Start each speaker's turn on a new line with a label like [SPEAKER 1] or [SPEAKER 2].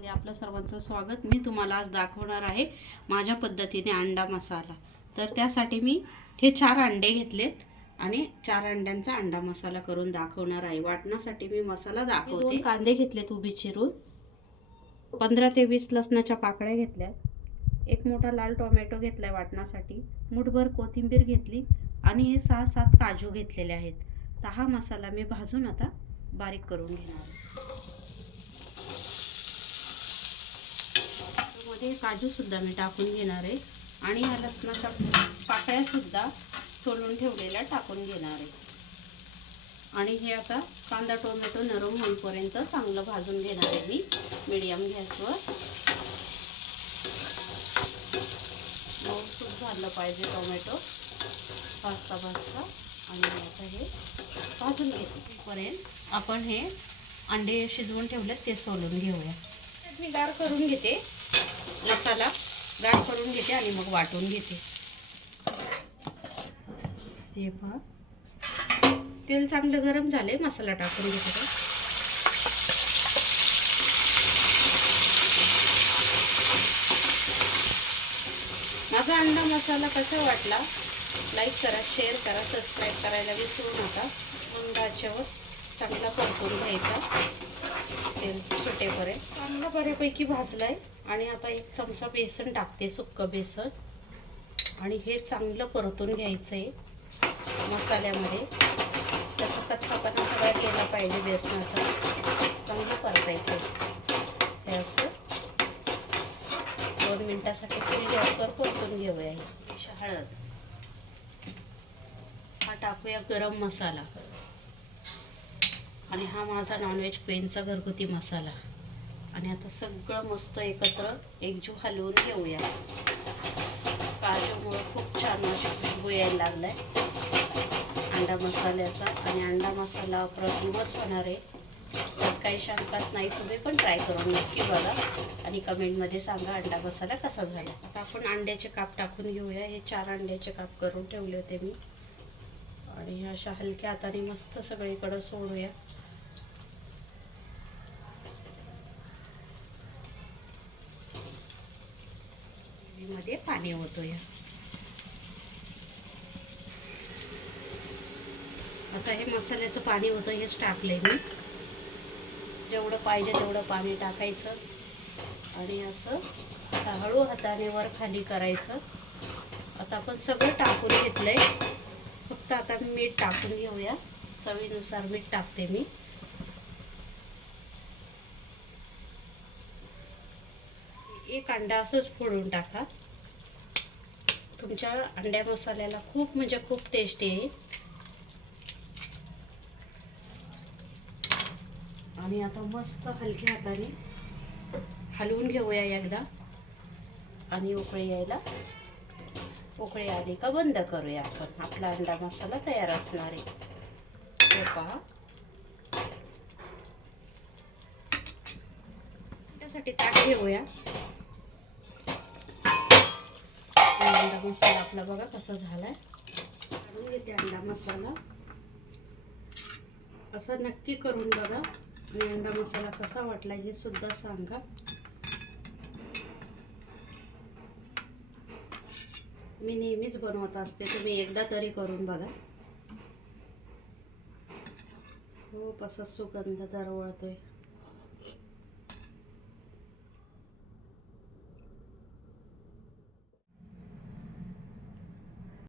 [SPEAKER 1] मध्ये आपलं सर्वांचं स्वागत. मी तुम्हाला आज दाखवणार आहे माझ्या पद्धतीने अंडा मसाला. तर त्यासाठी मी हे चार अंडे घेतलेत आणि चार अंड्यांचा अंडा मसाला करून दाखवणार आहे. वाटण्यासाठी मी मसाला दाखवते. कांदे घेतलेत उभी चिरून. पंधरा ते वीस लसणाच्या पाकळ्या घेतल्यात. एक मोठा लाल टोमॅटो घेतलाय वाटण्यासाठी. मुठभर कोथिंबीर घेतली आणि हे सहा सात काजू घेतलेले आहेत. तर हा मसाला मी भाजून आता बारीक करून घेणार मध्ये काजू सुद्धा मी टाकून घेणार आहे. आणि या लसणाच्या पाकळ्या सुद्धा सोलून ठेवलेल्या टाकून घेणार आहे. आणि हे आता कांदा टोमॅटो नरम होईपर्यंत चांगलं भाजून घेणार आहे मी. मिडियम गॅसवर. मऊसूट झालं पाहिजे टोमॅटो. भाजता भाजता. आणि आता हे भाजून घेतोपर्यंत आपण हे अंडे शिजवून ठेवलेत ते सोलून घेऊया. मी गार करून घेते. मसाला गाठ करून घेते आणि मग वाटून घेते. हे पहा. तेल चांगलं गरम झाले मसाला टाकून घेते का माझा अंडा मसाला कसा वाटला? लाईक करा शेअर करा सबस्क्राईब करायला विसरू नका. अंडाच्यावर चांगला परतून घ्यायचा. तेल सुटेपर्यंत. चांगला बऱ्यापैकी भाजलाय. आणि आता एक चमचा बेसन टाकते सुक्कं बेसन. आणि हे चांगलं परतून घ्यायचं आहे मसाल्यामध्ये तसं कच्चापणा सगळा केला पाहिजे बेसनाचा चांगलं परतायचं. हे असं. दोन मिनटासाठी फुल गॅसवर परतून घेऊया. हळद. हा टाकूया गरम मसाला. आणि हा माझा नॉनव्हेज क्वीनचा घरगुती मसाला. आणि आता सगळं मस्त एकत्र एकजीव हलवून घेऊया. काजूमुळं खूप छान अशी खुशबू यायला लागलाय. अंडा मसाल्याचा आणि अंडा मसाला अप्रतिमच होणार आहे. तर काही शंकाच नाही तुम्ही पण ट्राय करून नक्की बघा आणि कमेंटमध्ये सांगा अंडा मसाला कसा झाला. आता आपण अंड्याचे काप टाकून घेऊया. हे चार अंड्याचे काप करून ठेवले होते मी. आणि अशा हलक्या हाताने मस्त सगळीकडं सोडूया. मध्ये पाणी ओतूया. आता हे मसाल्याचं पाणी होतं हेच टाकले मी. जेवढं पाहिजे तेवढं पाणी टाकायचं. आणि असं हळू हाताने वर खाली करायचं. आता आपण सगळं टाकून घेतलंय. फक्त आता मीठ टाकून घेऊया. चवीनुसार मीठ टाकते मी. एक अंडा असंच फोडून टाका. तुमच्या अंड्या मसाल्याला खूप म्हणजे खूप टेस्टी आहे आणि आता मस्त हलक्या हाताने हलवून घेऊया एकदा. आणि उकळी यायला. उकळी आली का बंद करूया आपण? आपला अंडा मसाला तयार असणार आहे. हे पहा. त्यासाठी ताट घेऊया. अंडा मसाला आपला बघा कसा झालाय. काढून घेते अंडा मसाला. असं नक्की करून बघा. आणि अंडा मसाला कसा वाटला हे सुद्धा सांगा. मी नेहमीच बनवत असते तुम्ही एकदा तरी करून बघा. खूप असा सुगंध दरवळतोय.